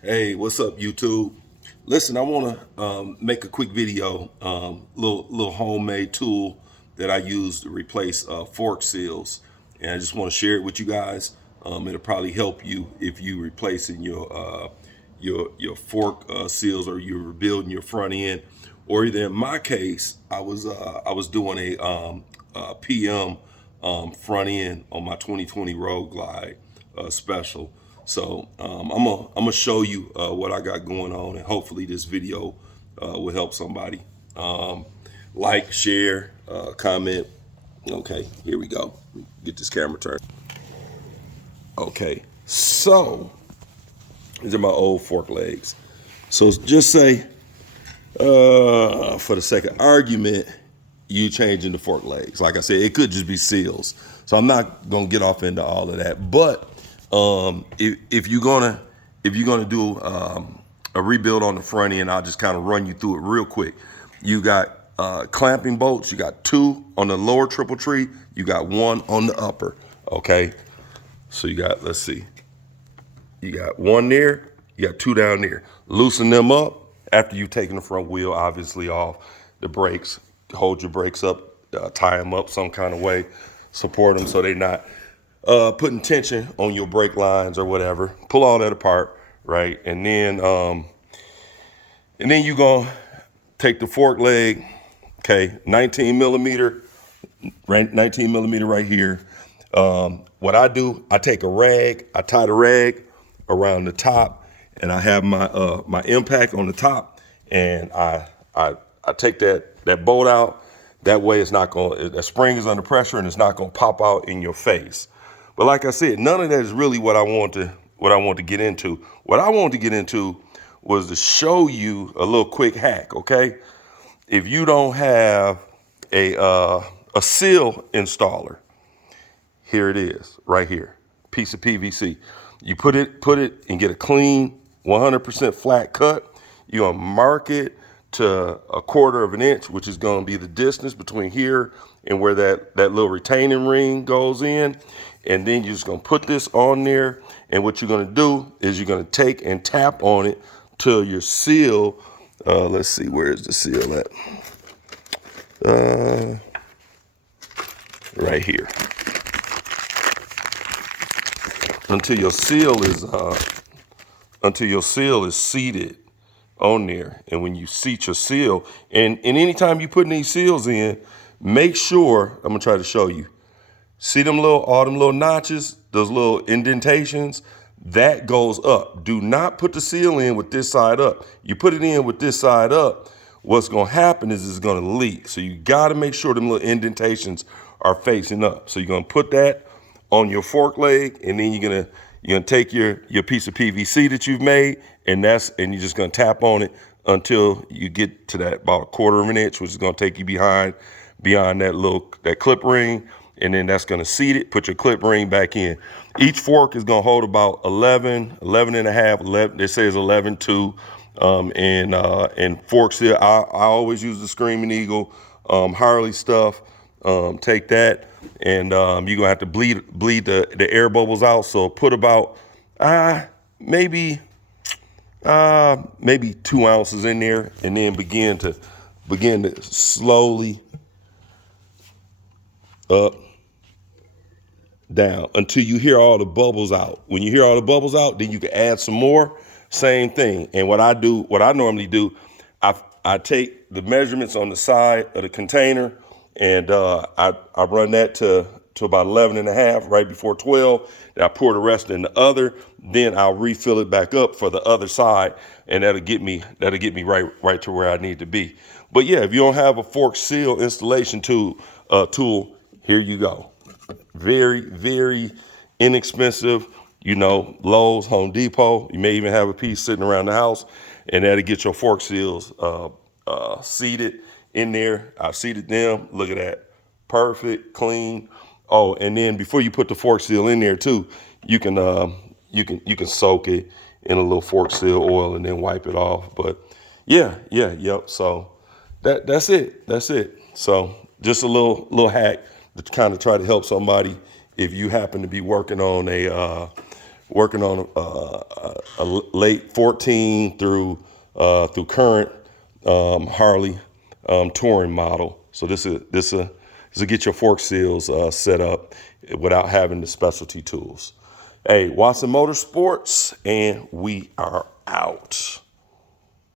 Hey, what's up, YouTube? Listen, I want to make a quick video, little homemade tool that I use to replace fork seals, and I just want to share it with you guys. It'll probably help you if you replacing your fork seals, or you're rebuilding your front end, or either in my case, I was doing a PM front end on my 2020 Road Glide special. So I'm gonna show you what I got going on, and hopefully this video will help somebody. Like, share, comment. Okay, here we go. Get this camera turned. Okay, so these are my old fork legs. So just say, for the sake of argument, you changing the fork legs. Like I said, it could just be seals. So I'm not gonna get off into all of that. But if you're gonna do a rebuild on the front end, I'll just kind of run you through it real quick. You got clamping bolts. You got two on the lower triple tree. You got one on the upper. Okay. So you got, let's see, you got one there, you got two down there. Loosen them up after you've taken the front wheel, obviously, off the brakes. Hold your brakes up, tie them up some kind of way, support them so they're not putting tension on your brake lines or whatever. Pull all that apart, right? And then you're gonna take the fork leg, okay, 19 millimeter, right, 19 millimeter right here. What I do, I take a rag, I tie the rag around the top, and I have my impact on the top, and I take that bolt out. That way, it's not going. That spring is under pressure, and it's not going to pop out in your face. But like I said, none of that is really what I want to get into. What I wanted to get into was to show you a little quick hack. Okay, if you don't have a seal installer, here it is, right here, piece of PVC. You put it and get a clean 100% flat cut. You're gonna mark it to 1/4 of an inch, which is gonna be the distance between here and where that little retaining ring goes in. And then you're just gonna put this on there. And what you're gonna do is you're gonna take and tap on it till your seal, let's see, where is the seal at? Right here. Until your seal is seated on there. And when you seat your seal, and anytime you putting these seals in, make sure, I'm gonna try to show you. See all them little notches, those little indentations, that goes up. Do not put the seal in with this side up. You put it in with this side up, what's gonna happen is it's gonna leak. So you gotta make sure them little indentations are facing up. So you're gonna put that on your fork leg, and then you're gonna take your piece of PVC that you've made, and you're just gonna tap on it until you get to that about 1/4 of an inch, which is gonna take you beyond that clip ring, and then that's gonna seat it. Put your clip ring back in. Each fork is gonna hold about 11 and a half. 11. It says 11.2. And fork seal, I always use the Screaming Eagle Harley stuff. Take that, and you're gonna have to bleed the air bubbles out. So put about maybe 2 ounces in there, and then begin to slowly up, down, until you hear all the bubbles out. When you hear all the bubbles out, then you can add some more. Same thing. And what I normally do, I take the measurements on the side of the container, and I run that to about 11 and a half, right before 12. Then I pour the rest in the other. Then I'll refill it back up for the other side, and that'll get me right to where I need to be. But yeah, if you don't have a fork seal installation tool, here you go. Very, very inexpensive. Lowe's, Home Depot. You may even have a piece sitting around the house, and that'll get your fork seals seated in there. I've seated them. Look at that. Perfect, clean. Oh, and then before you put the fork seal in there too, you can soak it in a little fork seal oil and then wipe it off. But yep. So that's it. So just a little hack to kind of try to help somebody if you happen to be working on a working on a late 14 through current Harley touring model. So this is get your fork seals set up without having the specialty tools. Hey, Watson Motorsports, and we are out.